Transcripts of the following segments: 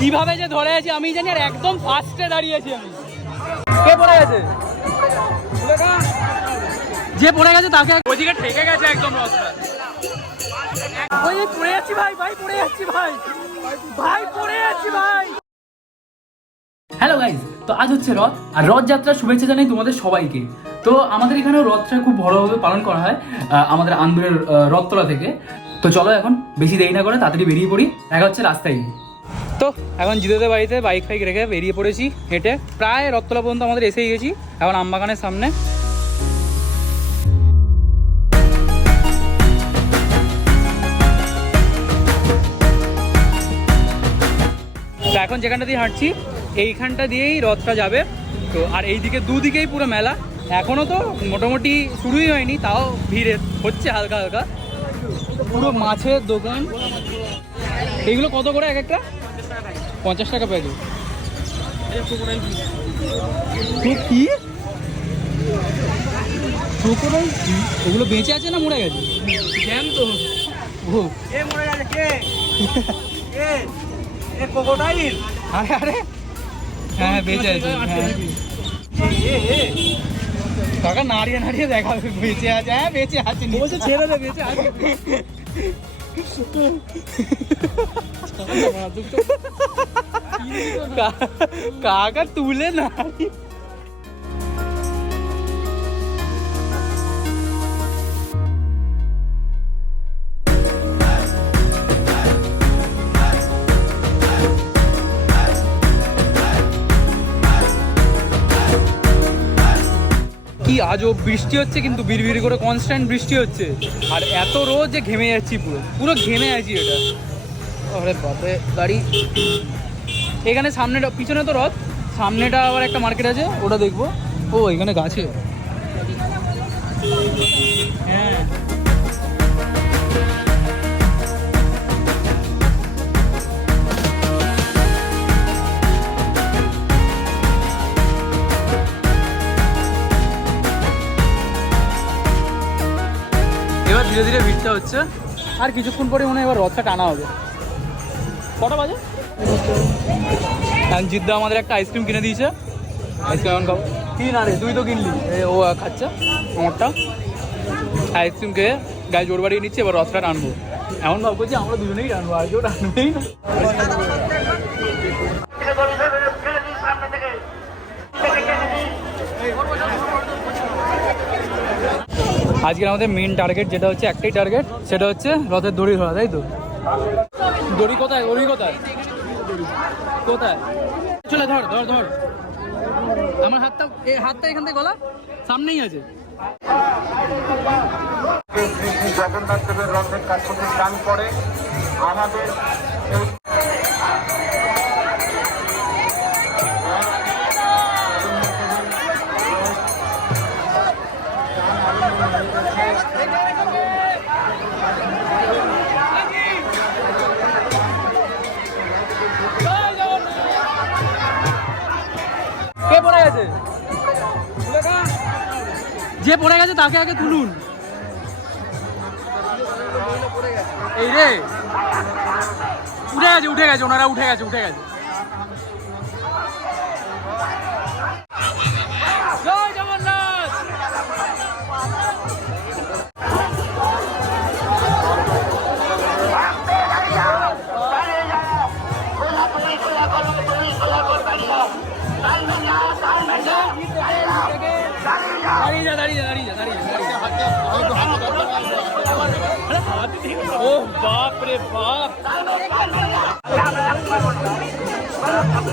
কিভাবে যে ধরে আছি আমি জানি, আর একদম ফার্স্টে দাঁড়িয়েছি আমি। কে পড়ে গেছে? যে পড়ে গেছে তাকে ওদিকে ঠেকে গেছে একদম রাস্তা। ওই পড়ে যাচ্ছি ভাই, ভাই পড়ে যাচ্ছি ভাই, ভাই পড়ে যাচ্ছি ভাই। হ্যালো গাইজ, তো আজ হচ্ছে রথ, আর রথযাত্রার শুভেচ্ছা জানাই তোমাদের সবাইকে। তো আমাদের এখানেও রথটা খুব ভালোভাবে পালন করা হয় আমাদের আন্দুরের রথতলা থেকে। তো চলো এখন বেশি দেরি না করে তাড়াতাড়ি বেরিয়ে পড়ি, দেখা হচ্ছে রাস্তায়। তো এখন জিদেদের বাড়িতে বাইক ফাইক রেখে বেরিয়ে পড়েছি হেঁটে, প্রায় রথতলা পর্যন্ত আমাদের এসেই গেছি। এখন আমবাগানের সামনে। তো এখন যেখানটা দিয়ে হাঁটছি এইখানটা দিয়েই রথটা যাবে। তো আর এইদিকে দুদিকেই পুরো মেলা, এখনও তো মোটামুটি শুরুই হয়নি, তাও ভিড় হচ্ছে হালকা হালকা। পুরো মাছের দোকান। এইগুলো কত করে এক একটা? 50 টাকা প্যাকেট। কি ওগুলো বেঁচে আছে না মরে গেছে? তো মরে গেছে কে? আরে আরে হ্যাঁ বেঁচে আছে। কাকা নাড়িয়ে নাড়িয়ে দেখা বেঁচে আছে। হ্যাঁ বেঁচে আছে, ছেড়ে দে, বেঁচে আছে। কাকা তুলে না। কি আজও বৃষ্টি হচ্ছে, কিন্তু বিড়বিড় করে কনস্ট্যান্ট বৃষ্টি হচ্ছে, আর এত রোদ যে ঘেমে যাচ্ছি, পুরো পুরো ঘেমে আছি এটা। আরে বাপরে গাড়ি। এখানে সামনেটা, পিছনে তো রথ, সামনেটা আবার একটা মার্কেট আছে, ওটা দেখবো। ও এখানে গাছে। হ্যাঁ এবার ধীরে ধীরে ভিড়টা হচ্ছে, আর কিছুক্ষণ পরে মনে হয় এবার রথটা টানা হবে। কটা বাজে? জিদ্দা আমাদের একটা আইসক্রিম কিনে দিয়েছে। আইসক্রিম এখন খাবো। কি না রে, তুই তো কিনলি। ও খাচ্ছে আমারটা। আইসক্রিম খেয়ে গায়ে জোর বাড়িয়ে নিচ্ছে, এবার রথটা টানবো। এমন ভাব করছি আমরা দুজনেই টানবো, আর কেউ টানবেই না। আজকের আমাদের মেন টার্গেট যেটা হচ্ছে, একটাই টার্গেট, সেটা হচ্ছে রথের দড়ি ধরা, তাই তো? দড়ি কোথায়? দড়ি কোথায়? কোথায়? চলে ধর ধর ধর। আমার হাতটা এখান থেকে গলা সামনেই আছে। জগন্নাথ দেবের রথের কাছ থেকে স্নান করে আমাদের কে পড়ে গেছে? যে পড়ে গেছে তাকে আগে তুলুন। এই রে উঠে গেছে ওনারা, উঠে গেছে। জয় জগন্নাথ। ও বাপ রে বাপ,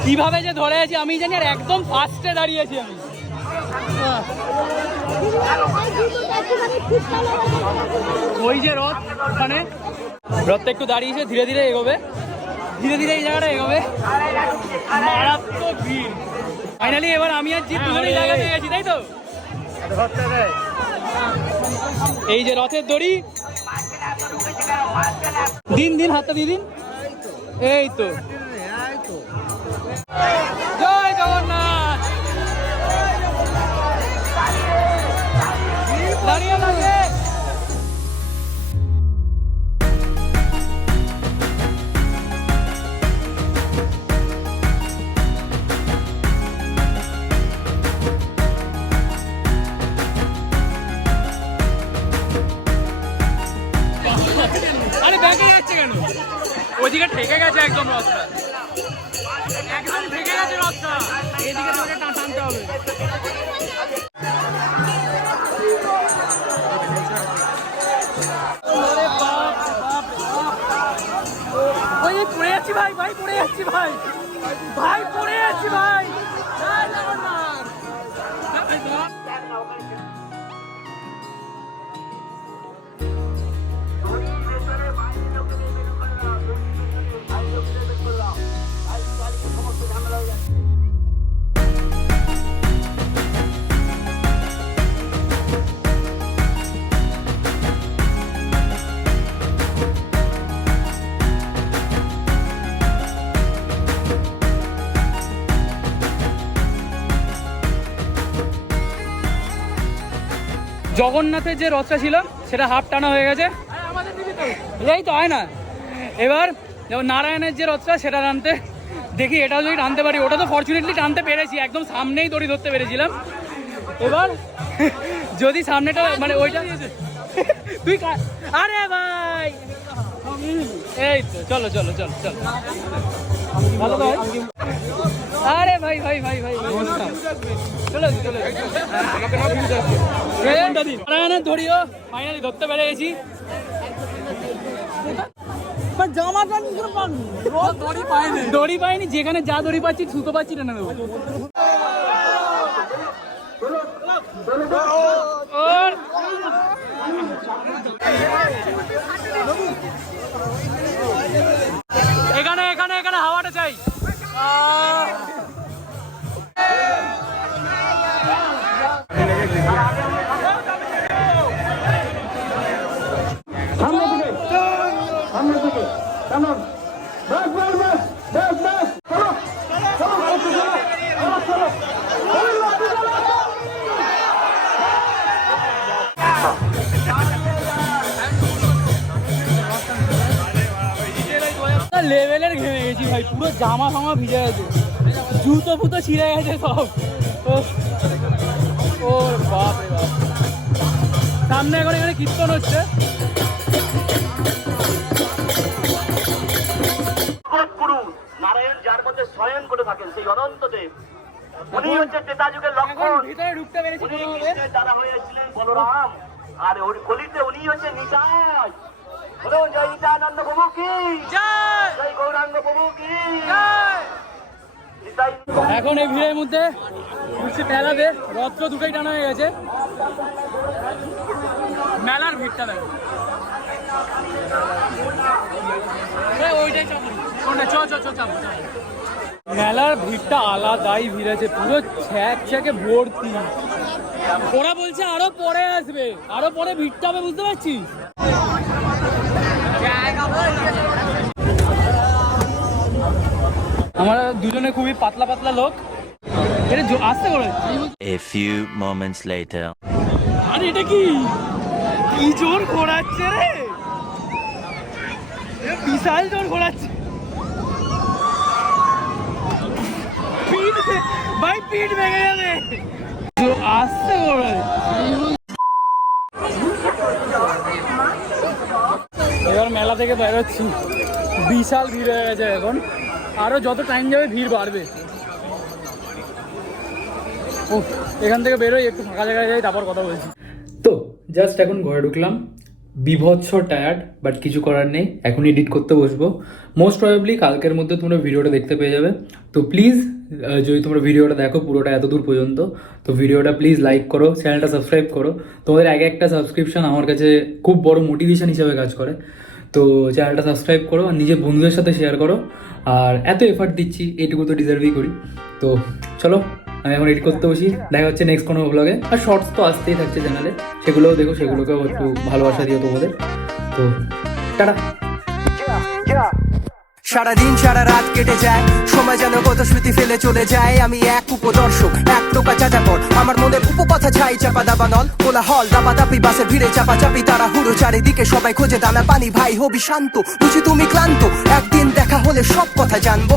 কিভাবে যে ধরে আছি আমি জানি, আর একদম ফার্স্টে দাঁড়িয়েছি আমি। ওই যে রথ, ওখানে রথটা একটু দাঁড়িয়েছে, ধীরে ধীরে এগোবে, ধীরে ধীরে এই জায়গাটা এগোবে। মারাত্মক ভিড়। ফাইনালি এবার আমি আর জিৎ দুজনেই জায়গা পেয়ে গেছি, তাই তো? এই যে রথের দড়ি, দিন হাতটা দিয়ে দিন। এই তো জয় জগন্নাথ। দাঁড়িয়ে লাগে। ওইদিকে ঠেকে গেছে একদম রথটা, একদম ঠেকে গেছে রথটা, এদিকে তোকে টানতে হবে। ওই পড়ে যাচ্ছি ভাই, ভাই পড়ে যাচ্ছি ভাই, ভাই পড়ে যাচ্ছি ভাই। জগন্নাথের যে রথটা ছিল সেটা হাফ টানা হয়ে গেছে, এই তো হয় না। এবার যেমন নারায়ণের যে রথটা সেটা টানতে দেখি, এটা যদি টানতে পারি। ওটা তো ফরচুনেটলি টানতে পেরেছি, একদম সামনেই দড়ি ধরতে পেরেছিলাম। এবার যদি সামনেটা মানে ওইটা তুই আরে ভাই, এই তো চলো চলো চলো চলো, ভালো ভাই। আরে ভাই ভাই ভাই ভাই চলো চলো, নারায়ণের দড়িও ফাইনালি ধরতে পেরে গেছি। দড়ি পাইনি, যেখানে যা দড়ি পাচ্ছি সুতো পাচ্ছি না দেবো। এখানে এখানে এখানে হাওয়াটা চাই। লেভেলের ঘেমে গেছি ভাই, পুরো জামা ফামা ভিজে গেছে, জুতো ফুতো ছিঁড়ে গেছে সব। ও বাপ রে বাপ, সামনে এখন এখানে কীর্তন হচ্ছে। নারায়ণ যার মধ্যে শয়ন করে থাকেন সেই অনন্ত দেব, উনি হচ্ছে ত্রেতা যুগের লক্ষণ। ভিতরে ঢুকতে পেরেছি উনি কৃষ্ণের দ্বারা হয়েছিলেন বলরাম, আর ওই কলিতে উনি হচ্ছে নিতাই। বলো জয় নিত্যানন্দ প্রভু কি জয়, জয় গৌরাঙ্গ প্রভু কি জয়। নিতাই। এখন এই ভিড়ের মধ্যে মেলাতে রথ দুটোই টানা হয়ে গেছে, মেলার ভিড়টা দেখো। ওইটাই মেলার ভিড়টা আলাদাই ভিড় আছে, পুরো ছ্যাক ছ্যাকে ভর্তি। ওরা বলছে আরো পরে আসবে, আরো পরে ভিড়টা হবে, বুঝতে পারছিস? আমরা দুজনে খুবই পাতলা পাতলা লোক, এটা আসতে বলে। A few moments later. আরে এটা কি কি জোর ঘোরাচ্ছে রে, বিশাল জোর ঘোরাচ্ছে। পিঠ ভাই, পিঠ ভেঙে যাবে, আসতে ঘোরায়। এবার মেলা থেকে বেরোচ্ছি, বিশাল ভিড় হয়ে গেছে এখন, আরো যত টাইম যাবে ভিড় বাড়বে। ও এখান থেকে বেরোই, একটু ফাঁকা জায়গায় যাই, তারপর কথা বলছি। তো জাস্ট এখন ঘরে ঢুকলাম, বিভৎস টায়ার্ড, বাট কিছু করার নেই, এখন এডিট করতে বসবো। মোস্ট প্রবাবলি কালকের মধ্যে তোমরা ভিডিওটা দেখতে পেয়ে যাবে। তো প্লিজ যদি তোমরা ভিডিওটা দেখো পুরোটা এত দূর পর্যন্ত, তো ভিডিওটা প্লিজ লাইক করো, চ্যানেলটা সাবস্ক্রাইব করো। তোমাদের এক একটা সাবস্ক্রিপশন আমার কাছে খুব বড় মোটিভেশন হিসেবে কাজ করে। তো চ্যানেলটা সাবস্ক্রাইব করো আর নিজের বন্ধুদের সাথে শেয়ার করো। আর এত এফার্ট দিচ্ছি, এইটুকু তো ডিজার্ভই করি। তো চলো আমি এখন এডিট করতে বসি, দেখা হচ্ছে নেক্সট কোনো ব্লগে। আর শর্টস তো আসতেই থাকছে চ্যানেলে, সেগুলোও দেখো, সেগুলোকেও একটু ভালোবাসা দিও তোমাদের। তো টাটা। সারাদিন সারা রাত কেটে যায়, সময় যেন কত স্মৃতি ফেলে চলে যায়। আমি এক উপদর্শক, এক প্রকার যাযাবর, আমার মনের উপকথা ছাই চাপা দাবা নল, কোলাহল দাপা দাপি, বাসে ভিড়ে চাপা চাপি, তারা হুড়ো চারিদিকে, সবাই খোঁজে দানা পানি, ভাই হবি শান্ত, বুঝি তুমি ক্লান্ত, একদিন দেখা হলে সব কথা জানবো।